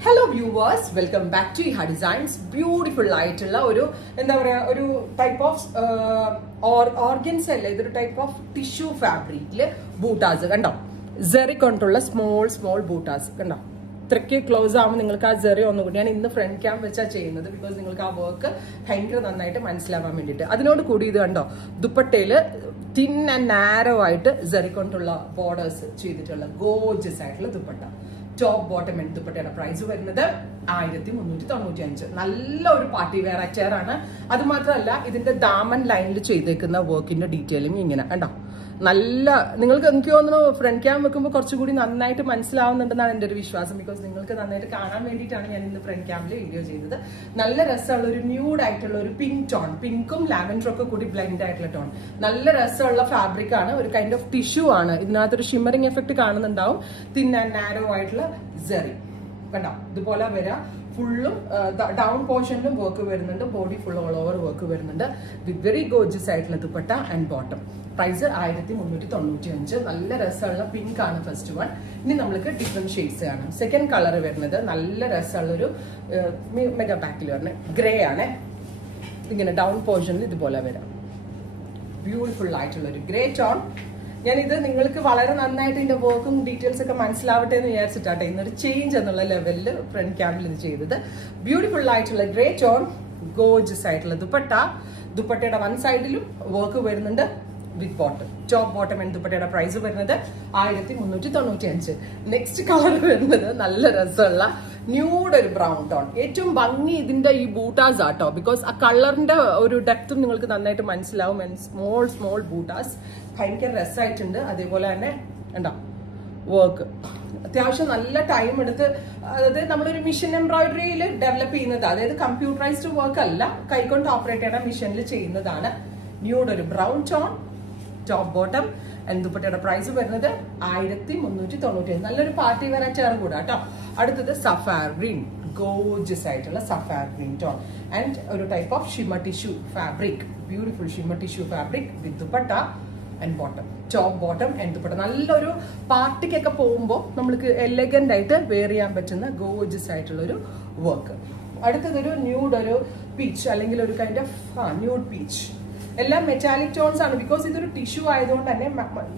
Hello viewers, welcome back to Iha Designs. Beautiful light type of organs type of tissue fabric bootas zeri controller small bootas close zeri on the front cam because work thin and narrow zeri controller borders gorgeous dupatta. Top bottom and dupatta price വരുന്നത് 1395 നല്ല ഒരു party wear അച്ചയർ ആണ് അത് മാത്രമല്ല ഇതിന്റെ ദാമൻ ലൈനിൽ ചെയ്തേക്കുന്ന വർക്കിന്റെ ഡീറ്റെയിലിംഗ് ഇങ്ങനെ കണ്ടോ നല്ല നിങ്ങൾക്ക് എനിക്ക് തോന്നുന്നു ഫ്രണ്ട് ക്യാം വെക്കുമ്പോൾ കുറച്ചുകൂടി നന്നായിട്ട് മനസ്സിലാവുന്നുണ്ടെന്നാണ് എൻ്റെ ഒരു വിശ്വാസം ബിക്കോസ് നിങ്ങൾക്ക് നന്നായിട്ട് കാണാൻ വേണ്ടിയിട്ടാണ് ഞാൻ ഇന്ന് ഫ്രണ്ട് ക്യാമിൽ വീഡിയോ ചെയ്തത് നല്ല രസമുള്ള ഒരു ന്യൂഡ് ആയിട്ടുള്ള ഒരു പിങ്ക് ടോൺ പിങ്കും ലാവൻഡറും ഒക്കെ കൂടി ബ്ലെൻഡ് ആയിട്ടുള്ള ടോൺ നല്ല രസമുള്ള ഫാബ്രിക് ആണ് ഒരു കൈൻഡ് ഓഫ് ടിഷ്യൂ ആണ് ഇതിനകത്തൊരു ഷിമ്മറിംഗ് എഫക്ട് കാണുന്നുണ്ടാവും തിൻ ആൻഡ് നാരോ ആയിട്ടുള്ള സെറി കണ്ടോ ഇതുപോലെ വരാം ഫുള്ളും ഡൗൺ പോർഷനിലും വർക്ക് വരുന്നുണ്ട് body full all over work വരുന്നുണ്ട് വിത്ത് വെരി ഗോർജിയസ് ആയിട്ടുള്ള ദുപ്പട്ട ആൻഡ് ബോട്ടം പ്രൈസ് 1395 നല്ല രസമുള്ള പിങ്ക് ആണ് ഫസ്റ്റ് വൺ ഇനി നമ്മൾക്ക് ഡിഫറെന്റ് ഷെയ്ഡ്സ് കാണാം സെക്കൻഡ് കളർ വരുന്നത് നല്ല രസമുള്ള ഒരു മെഗാ പാക്കിൽ വരുന്നത് ഗ്രേ ആണ് ഇങ്ങനെ ഡൗൺ പോർഷനിൽ ഇതുപോലെ വരാം ബ്യൂട്ടിഫുൾ ആയിട്ടുള്ള ഒരു ഗ്രേ ടോൺ ഞാനിത് നിങ്ങൾക്ക് വളരെ നന്നായിട്ട് ഇതിന്റെ വർക്കും ഡീറ്റെയിൽസ് ഒക്കെ മനസ്സിലാവട്ടെ എന്ന് വിചാരിച്ചിട്ടാട്ടെ ഇന്നൊരു ചേഞ്ച് എന്നുള്ള ലെവലിൽ ഫ്രണ്ട് ക്യാമിൽ ഇത് ചെയ്തത് ബ്യൂട്ടിഫുൾ ആയിട്ടുള്ള ഗ്രേ ടോൺ ഗോർജിയസ് ആയിട്ടുള്ള ദുപ്പട്ടയുടെ വൺ സൈഡിലും വർക്ക് വരുന്നുണ്ട് with bottom top bottom and ദുപ്പട്ടയുടെ പ്രൈസ് വരുന്നത് 1395 നെക്സ്റ്റ് കളർ വരുന്നത് നല്ല രസമുള്ള ന്യൂഡ് ഒരു ബ്രൗൺ ടോൺ ഏറ്റവും ഭംഗി ഇതിന്റെ ഈ ബൂട്ടാസ് ആട്ടോ ബിക്കോസ് ആ കളറിന്റെ ഒരു ഡെപ്തും നിങ്ങൾക്ക് നന്നായിട്ട് മനസ്സിലാവും ആൻഡ് സ്മോൾ ബൂട്ടാസ് ഭയങ്കര രസമായിട്ടുണ്ട് അതേപോലെ തന്നെ ഉണ്ടോ വർക്ക് അത്യാവശ്യം നല്ല ടൈം എടുത്ത് അതായത് നമ്മളൊരു മെഷീൻ എംബ്രോയിഡറിയിൽ ഡെവലപ്പ് ചെയ്യുന്നത് അതായത് കമ്പ്യൂട്ടറൈസ്ഡ് വർക്ക് അല്ല കൈകൊണ്ട് ഓപ്പറേറ്റ് ചെയ്യുന്ന മെഷീനിൽ ചെയ്യുന്നതാണ് ന്യൂഡ് ഒരു brown tone top bottom and ദുപ്പട്ടയുടെ പ്രൈസ് വരുന്നത് 1395 നല്ലൊരു പാർട്ടി വെയർ ചേർ കൂടാ കേട്ടോ അടുത്തത് സഫാർ ഗ്രീൻ ഗോർജിയസ് ആയിട്ടുള്ള സഫാർ ഗ്രീൻ ടോൺ ആൻഡ് ഒരു type of shimmer tissue fabric beautiful shimmer tissue fabric with dupatta and bottom top bottom and dupatta നല്ലൊരു പാർട്ടിക്കൊക്കെ പോകുമ്പോൾ നമുക്ക് എലഗന്റ് ആയിട്ട് വെയർ ചെയ്യാൻ പറ്റുന്ന ഗോർജിയസ് ആയിട്ടുള്ള ഒരു വർക്ക് അടുത്തതൊരു ന്യൂഡ് ഒരു പീച്ച് അല്ലെങ്കിൽ ഒരു കൈൻഡ് ഓഫ് ന്യൂഡ് പീച്ച് എല്ലാം മെറ്റാലിക് ടോൺസ് ആണ് ബിക്കോസ് ഇതൊരു ടിഷ്യൂ ആയതുകൊണ്ട് തന്നെ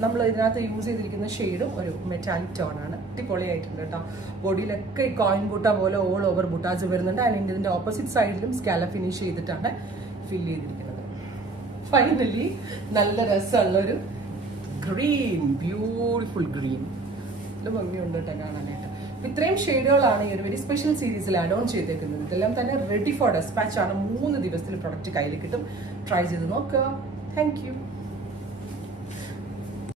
നമ്മൾ ഇതിനകത്ത് യൂസ് ചെയ്തിരിക്കുന്ന ഷെയ്ഡും ഒരു മെറ്റാലിക് ടോൺ ആണ് അടിപൊളിയായിട്ടുണ്ട് കേട്ടോ ബോഡിയിലൊക്കെ ഈ കോയിൻ ബൂട്ട പോലെ ഓൾ ഓവർ ബൂട്ടാസ് വരുന്നുണ്ട് അല്ലെങ്കിൽ ഇതിന്റെ ഓപ്പോസിറ്റ് സൈഡിലും സ്കാല ഫിനിഷ് ചെയ്തിട്ടാണ് ഫിൽ ചെയ്തിരിക്കുന്നത് ഫൈനലി നല്ല രസമുള്ളൊരു ഗ്രീൻ ബ്യൂട്ടിഫുൾ ഗ്രീൻ നല്ല ഭംഗിയുണ്ട് കേട്ടോ കാണാനായിട്ട് ഇത്രയും ഷെയ്ഡുകളാണ് ഈ ഒരു വെരി സ്പെഷ്യൽ സീരീസിൽ ആഡ് ഓൺ ചെയ്തേക്കുന്നത് ഇതെല്ലാം തന്നെ റെഡി ഫോർ ഡെസ്പാച്ച് ആണ് 3 ദിവസത്തിൽ പ്രൊഡക്റ്റ് കയ്യിൽ കിട്ടും ട്രൈ ചെയ്ത് നോക്കുക താങ്ക് യു